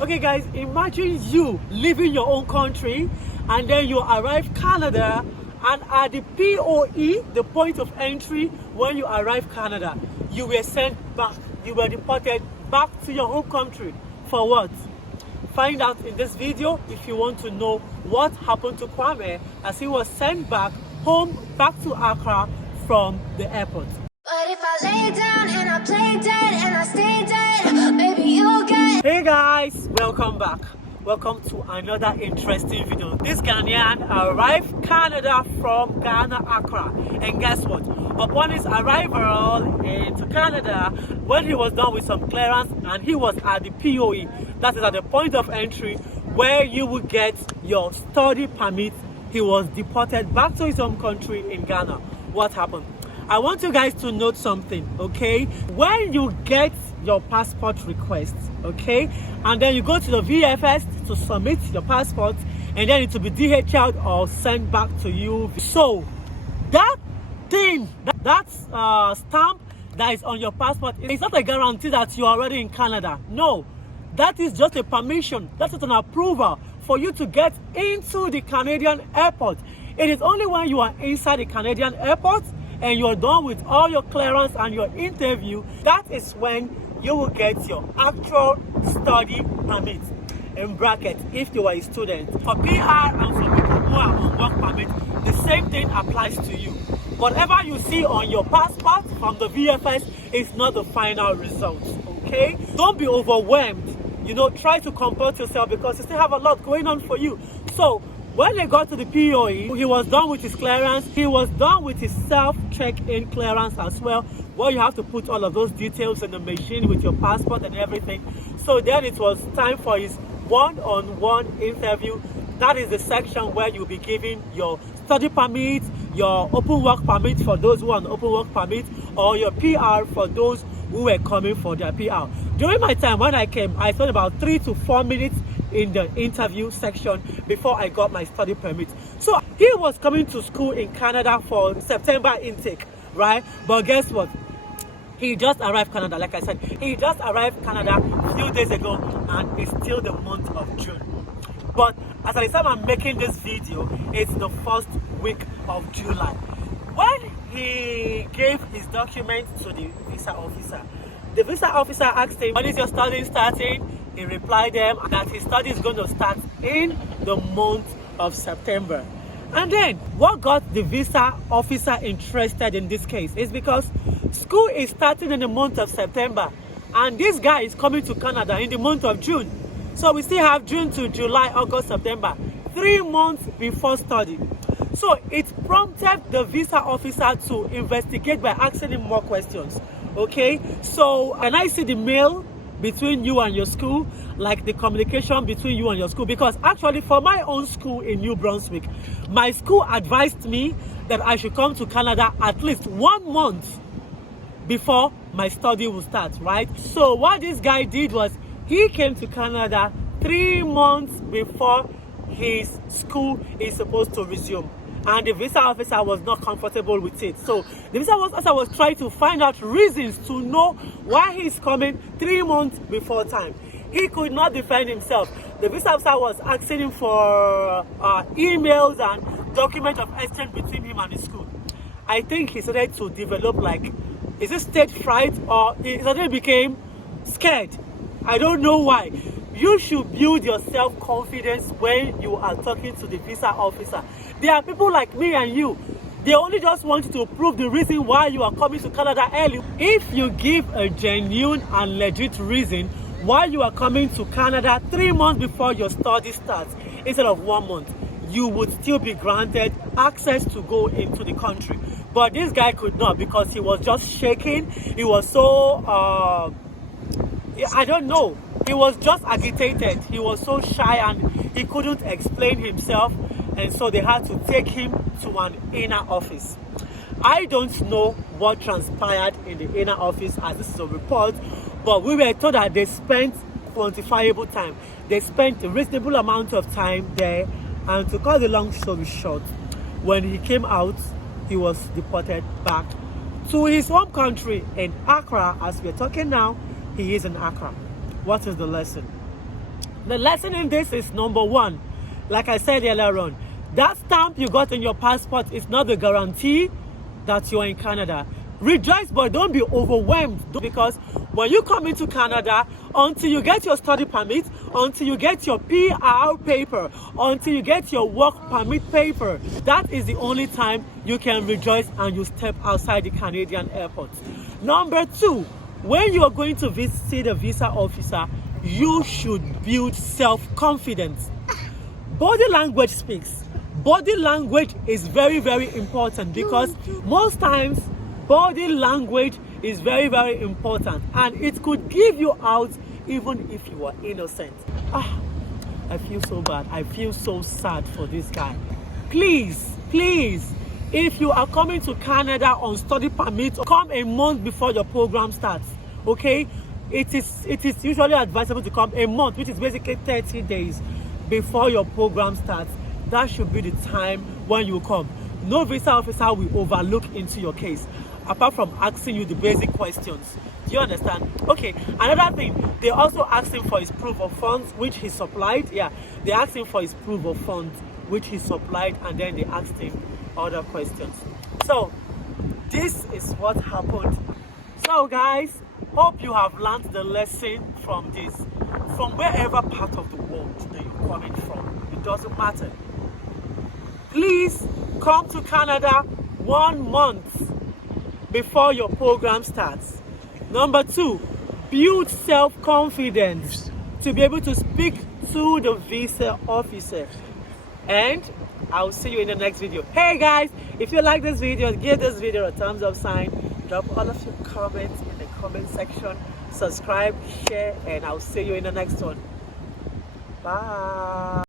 Okay guys, imagine you leaving your own country and then you arrive Canada, and at the POE, the point of entry, when you arrive Canada, you were sent back. You were deported back to your home country. For what? Find out in this video if you want to know what happened to KWAME as he was sent back home, back to Accra from the airport. But if I lay down and I play dead and I stay dead, maybe you'll get... Hey guys, welcome back. Welcome to another interesting video. This Ghanaian arrived Canada from Ghana, Accra. And guess what? Upon his arrival into Canada, when he was done with some clearance and he was at the POE, that is at the point of entry where you will get your study permit, he was deported back to his home country in Ghana. What happened? I want you guys to note something, okay? When you get your passport request, okay, and then you go to the VFS to submit your passport, and then it will be DHL or sent back to you. So that thing, that stamp that is on your passport, it's not a guarantee that you're already in Canada. No, that is just a permission. That is an approval for you to get into the Canadian airport. It is only when you are inside the Canadian airport and you're done with all your clearance and your interview, that is when you will get your actual study permit. In brackets, if you are a student. For PR and for people who are on work permit, the same thing applies to you. Whatever you see on your passport from the VFS is not the final result, okay? Don't be overwhelmed. You know, try to comport yourself because you still have a lot going on for you. So, when they got to the POE, he was done with his clearance. He was done with his self-check-in clearance as well, where you have to put all of those details in the machine with your passport and everything. So then it was time for his one-on-one interview. That is the section where you'll be giving your study permit, your open work permit for those who are on open work permit, or your PR for those who were coming for their PR. During my time when I came, I spent about 3 to 4 minutes in the interview section before I got my study permit. So he was coming to school in Canada for September intake, right? But guess what? He just arrived Canada, like I said. He just arrived Canada a few days ago and it's still the month of June. But as at the time I'm making this video, it's the first week of July. When he gave his documents to the visa officer, the visa officer asked him, when is your study starting? He replied them that his study is going to start in the month of September. And then what got the visa officer interested in this case is because school is starting in the month of September and this guy is coming to Canada in the month of June. So we still have June to July, August, September, 3 months before study. So it prompted the visa officer to investigate by asking him more questions. Okay, so and I see the mail between you and your school, like the communication between you and your school, because actually for my own school in New Brunswick, my school advised me that I should come to Canada at least 1 month before my study will start, right? So what this guy did was he came to Canada 3 months before his school is supposed to resume. And the visa officer was not comfortable with it. So the visa officer was trying to find out reasons to know why he's coming 3 months before time. He could not defend himself. The visa officer was asking him for emails and documents of exchange between him and his school. I think he started to develop like, is it stage fright, or he suddenly became scared. I don't know why. You should build your self-confidence when you are talking to the visa officer. There are people like me and you. They only just want you to prove the reason why you are coming to Canada early. If you give a genuine and legit reason why you are coming to Canada 3 months before your study starts instead of 1 month, you would still be granted access to go into the country. But this guy could not because he was just shaking. He was so, I don't know. He was just agitated. He was so shy and he couldn't explain himself. And so they had to take him to an inner office. I don't know what transpired in the inner office as this is a report, but we were told that they spent quantifiable time. They spent a reasonable amount of time there, and to cut the long story short, when he came out, he was deported back to his home country in Accra. As we're talking now, he is in Accra. What is the lesson? The lesson in this is number one, like I said earlier on, that stamp you got in your passport is not the guarantee that you're in Canada. Rejoice, but don't be overwhelmed, because when you come into Canada, until you get your study permit, until you get your PR paper, until you get your work permit paper, that is the only time you can rejoice and you step outside the Canadian airport. Number two, when you are going to visit a visa officer, you should build self-confidence. Body language speaks. Body language is very, very important, because most times body language is very, very important, and it could give you out even if you are innocent. I feel so bad. I feel so sad for this guy. Please, if you are coming to Canada on study permit, come a month before your program starts, okay? It is usually advisable to come a month, which is basically 30 days before your program starts. That should be the time when you come. No visa officer will overlook into your case, apart from asking you the basic questions. Do you understand? Okay, another thing, they also asked him for his proof of funds, which he supplied. Yeah, they asked him for his proof of funds, which he supplied, and then they asked him other questions. So, this is what happened. So guys, hope you have learned the lesson from this. From wherever part of the world that you're coming from, it doesn't matter. Please come to Canada 1 month before your program starts. Number two, build self-confidence to be able to speak to the visa officer. And I'll see you in the next video. Hey guys, if you like this video, give this video a thumbs up sign. Drop all of your comments in the comment section. Subscribe, share, and I'll see you in the next one. Bye.